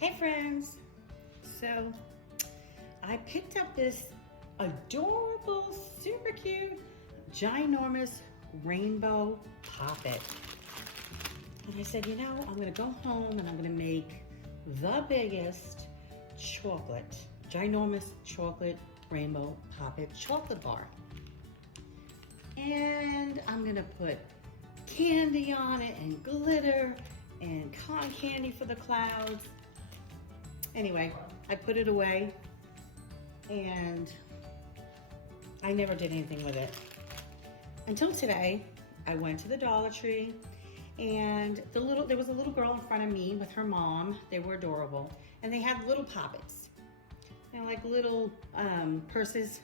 Hey friends! So I picked up this adorable, super cute, ginormous rainbow poppet. And I said, you know, I'm gonna go home and I'm gonna make the biggest ginormous chocolate rainbow poppet chocolate bar. And I'm gonna put candy on it and glitter and cotton candy for the clouds. Anyway, I put it away and I never did anything with it. Until today, I went to the Dollar Tree and there was a little girl in front of me with her mom. They were adorable. And they had little poppets. They're like little purses.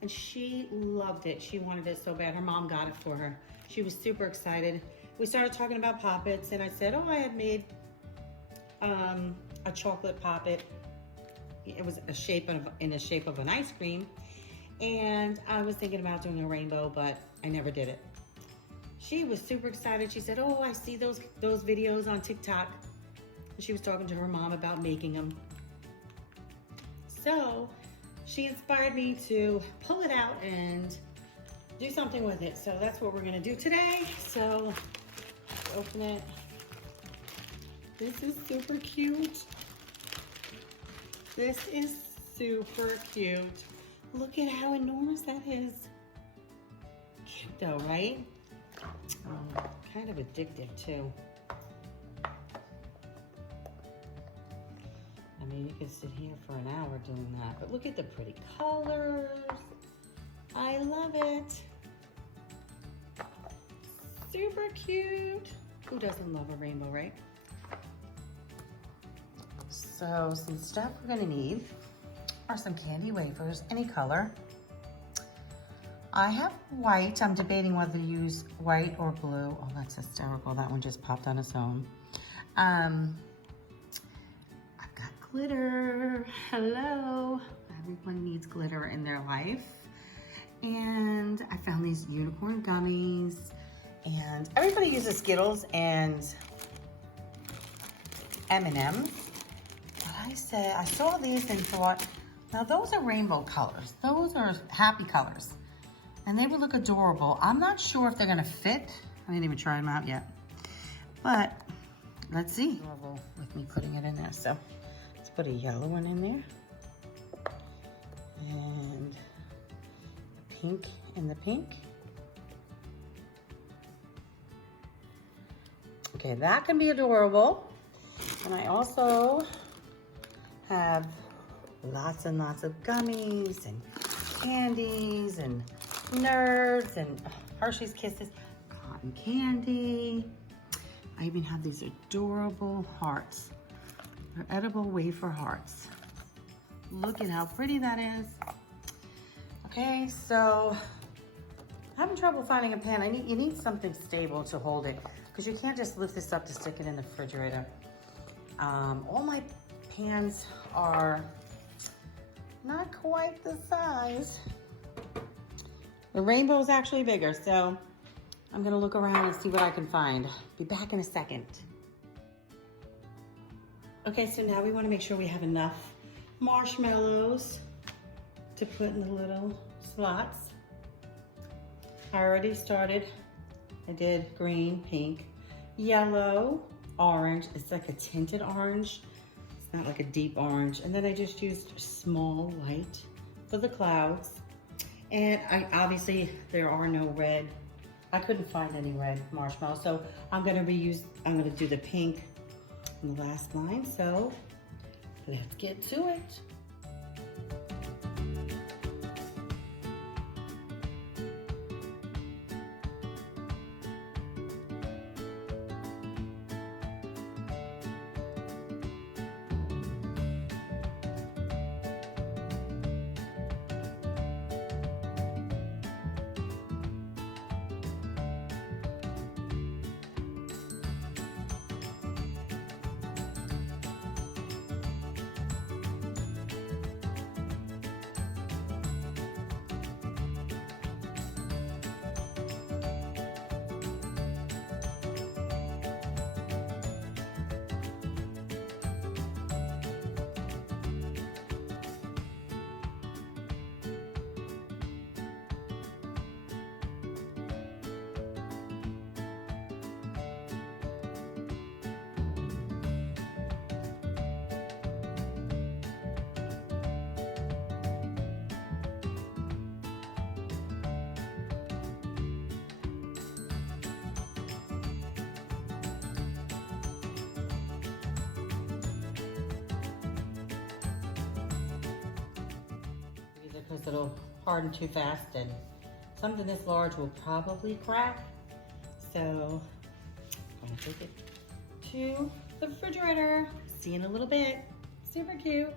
And she loved it. She wanted it so bad. Her mom got it for her. She was super excited. We started talking about poppets and I said, oh, I had made a chocolate poppet. It was in the shape of an ice cream. And I was thinking about doing a rainbow, but I never did it. She was super excited. She said, oh, I see those videos on TikTok. And she was talking to her mom about making them. So she inspired me to pull it out and do something with it. So that's what we're gonna do today. So open it. This is super cute. This is super cute. Look at how enormous that is. Cute though, right? Kind of addictive too. I mean, you could sit here for an hour doing that, but look at the pretty colors. I love it. Super cute. Who doesn't love a rainbow, right? So some stuff we're gonna need are some candy wafers, any color. I have white. I'm debating whether to use white or blue. Oh, that's hysterical. That one just popped on its own. I've got glitter. Hello. Everyone needs glitter in their life. And I found these unicorn gummies. And everybody uses Skittles and M&M's. I said, I saw these and thought, now those are rainbow colors. Those are happy colors. And they would look adorable. I'm not sure if they're gonna fit. I didn't even try them out yet. But let's see. Adorable with me putting it in there. So let's put a yellow one in there. And pink in the pink. Okay, that can be adorable. And I also have lots and lots of gummies and candies and Nerds and Hershey's Kisses, cotton candy. I even have these adorable hearts. They're edible wafer hearts. Look at how pretty that is. Okay, so I'm having trouble finding a pan. You need something stable to hold it because you can't just lift this up to stick it in the refrigerator. All my pans are not quite the size. The rainbow is actually bigger, so I'm gonna look around and see what I can find. Be back in a second. Okay, so now we wanna make sure we have enough marshmallows to put in the little slots. I already started. I did green, pink, yellow, orange. It's like a tinted orange. It's not like a deep orange. And then I just used small white for the clouds. And obviously there are no red. I couldn't find any red marshmallows. So I'm gonna do the pink in the last line. So let's get to it. because it'll harden too fast, and something this large will probably crack. So I'm gonna take it to the refrigerator. See you in a little bit. Super cute.